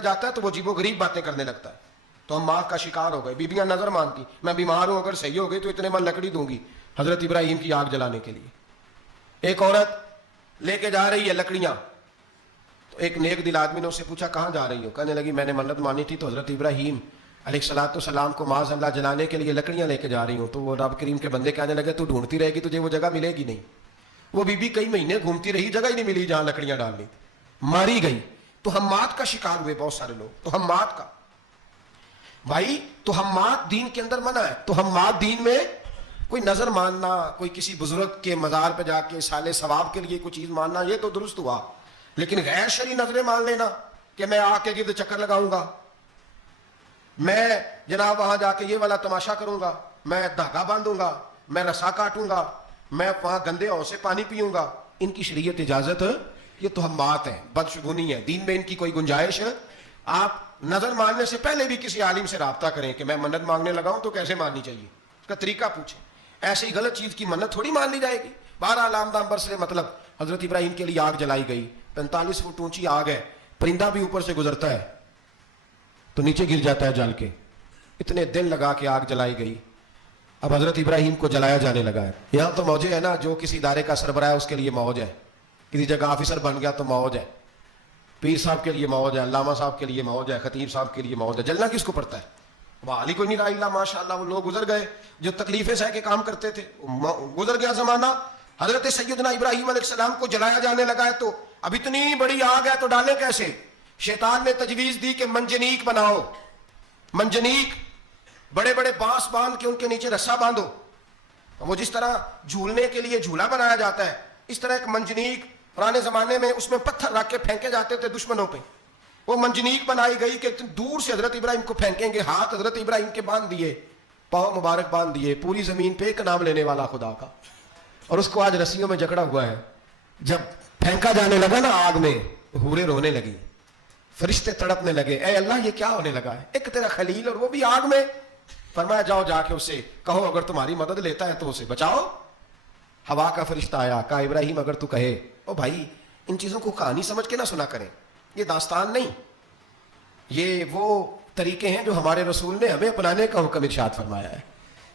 جاتا ہے تو وہ عجیب و غریب باتیں کرنے لگتا ہے. تو ہم مات کا شکار ہو گئے. بیویاں نظر مانتی, میں بیمار ہوں, اگر صحیح ہو گئی تو اتنے من لکڑی دوں گی حضرت ابراہیم کی آگ جلانے کے لیے. ایک عورت لے کے جا رہی ہے لکڑیاں, تو ایک نیک دل آدمی نے اس سے پوچھا کہاں جا رہی ہو؟ کہنے لگی میں نے منت مانی تھی تو حضرت ابراہیم علیہ السلام کو معاذ اللہ جلانے کے لیے لکڑیاں لے کے جا رہی ہوں. تو وہ رب کریم کے بندے کہنے لگے تو ڈھونڈتی رہے گی تجھے وہ جگہ ملے گی نہیں. وہ بی بی کئی مہینے گھومتی رہی, جگہ ہی نہیں ملی جہاں لکڑیاں ڈالنی, ماری گئی. تو ہمات کا شکار ہوئے بہت سارے لوگ. تو ہمات کا بھائی, تو ہمات دین کے اندر منع ہے. تو ہمات دین میں کوئی نظر ماننا, کوئی کسی بزرگ کے مزار پہ جا کے سالے ثواب کے لیے کوئی چیز ماننا, یہ تو درست ہوا. لیکن غیر شرعی نظریں مان لینا کہ میں آ کے گرد چکر لگاؤں گا, میں جناب وہاں جا کے یہ والا تماشا کروں گا, میں دھاگا باندھوں گا, میں رسا کاٹوں گا, میں وہاں گندے ہو سے پانی پیوں گا, ان کی شریعت اجازت, یہ تو ہم بات ہے, بدشگونی ہے. دین میں ان کی کوئی گنجائش ہے؟ آپ نظر ماننے سے پہلے بھی کسی عالم سے رابطہ کریں کہ میں منت مانگنے لگاؤں تو کیسے ماننی چاہیے, اس کا طریقہ پوچھیں. ایسے ہی غلط چیز کی منت تھوڑی مان لی جائے گی. 12 آمدہ سے مطلب حضرت ابراہیم کے لیے آگ جلائی گئی, 45 فٹ اونچی آگ ہے, پرندہ بھی اوپر سے گزرتا ہے تو نیچے گر جاتا ہے جل کے. اتنے دن لگا کے آگ جلائی گئی. اب حضرت ابراہیم کو جلایا جانے لگا ہے. یہاں تو موجیں ہے نا, جو کسی ادارے کا سربراہ ہے اس کے لیے موج ہے, کسی جگہ آفیسر بن گیا تو موج ہے, پیر صاحب کے لیے موج ہے, علامہ صاحب کے لیے موج ہے, خطیب صاحب کے لیے موج ہے. جلنا کس کو پڑتا ہے؟ وہ علی کوئی نہیں رہا اللہ ماشاء اللہ. وہ لوگ گزر گئے جو تکلیفیں سہ کے کام کرتے تھے, گزر گیا زمانہ. حضرت سیدنا ابراہیم علیہ السلام کو جلایا جانے لگا ہے تو اب اتنی بڑی آگ ہے تو ڈالیں کیسے؟ شیطان نے تجویز دی کہ منجنیق بناؤ, منجنیق, بڑے بڑے بانس باندھ کے ان کے نیچے رسا باندھو. وہ جس طرح جھولنے کے لیے جھولا بنایا جاتا ہے, اس طرح ایک منجنیق پرانے زمانے میں اس میں پتھر رکھ کے پھینکے جاتے تھے دشمنوں پہ. وہ منجنیق بنائی گئی کہ دور سے حضرت ابراہیم کو پھینکیں گے. ہاتھ حضرت ابراہیم کے باندھ دیے, پاؤں مبارک باندھ دیے, پوری زمین پہ ایک نام لینے والا خدا کا. اور اس کو آج رسیوں میں جکڑا ہوا ہے. جب پھینکا جانے لگا نا آگ میں, حوریں رونے لگی, فرشتے تڑپنے لگے, اے اللہ یہ کیا ہونے لگا ہے؟ ایک تیرا خلیل اور وہ بھی آگ میں. فرمایا جاؤ جا کے اسے کہو اگر تمہاری مدد لیتا ہے تو اسے بچاؤ. ہوا کا فرشتہ آیا, کہا ابراہیم اگر تو کہے. او بھائی, ان چیزوں کو کہانی سمجھ کے نہ سنا کریں, یہ داستان نہیں, یہ وہ طریقے ہیں جو ہمارے رسول نے ہمیں اپنانے کا حکم ارشاد فرمایا ہے.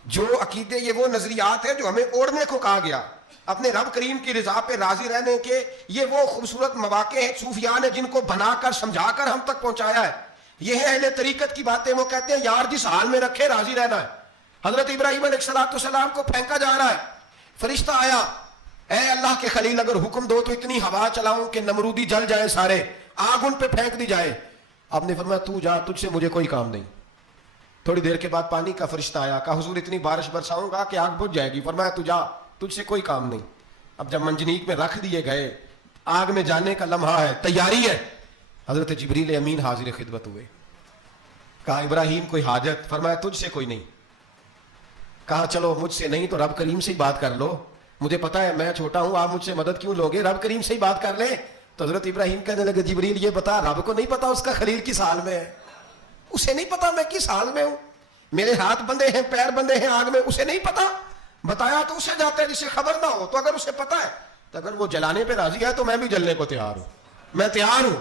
جو عقیدے, یہ وہ نظریات ہیں جو ہمیں اوڑھنے کو کہا گیا, اپنے رب کریم کی رضا پہ راضی رہنے کے. یہ وہ خوبصورت مواقع ہیں صوفیاء نے جن کو بنا کر سمجھا کر ہم تک پہنچایا ہے. یہ ہے اہل طریقت کی باتیں. وہ کہتے ہیں یار جس حال میں رکھے راضی رہنا ہے. حضرت ابراہیم علیہ السلام کو پھینکا جا رہا ہے, فرشتہ آیا, اے اللہ کے خلیل اگر حکم دو تو اتنی ہوا چلاؤں کہ نمرودی جل جائے سارے, آگ ان پہ پھینک دی جائے. آپ نے فرمایا تو جا, تجھ سے مجھے کوئی کام نہیں. تھوڑی دیر کے بعد پانی کا فرشتہ آیا, کہا حضور اتنی بارش برساؤں گا کہ آگ بجھ جائے گی. فرمایا تو جا, تجھ سے کوئی کام نہیں. اب جب منجنیق میں رکھ دیے گئے, آگ میں جانے کا لمحہ ہے, تیاری ہے, حضرت جبریل امین حاضر خدمت ہوئے. کہا ابراہیم کوئی حاجت؟ فرمایا تجھ سے کوئی نہیں. کہا چلو مجھ سے نہیں تو رب کریم سے ہی بات کر لو, مجھے پتا ہے میں چھوٹا ہوں, آپ مجھ سے مدد کیوں لوگے, رب کریم سے ہی بات کر لیں. تو حضرت ابراہیم کہنے لگے جبریل یہ بتا, رب کو نہیں پتا اس کا خلیل کس حال میں ہے؟ اسے نہیں پتا میں کس حال میں ہوں, میرے ہاتھ بندے ہیں, پیر بندے ہیں آگ میں, اسے نہیں پتا. بتایا تو اسے جاتا ہے جسے خبر نہ ہو. تو اگر اسے پتا ہے تو اگر وہ جلانے پہ راضی ہے تو میں بھی جلنے کو تیار ہوں, میں تیار ہوں.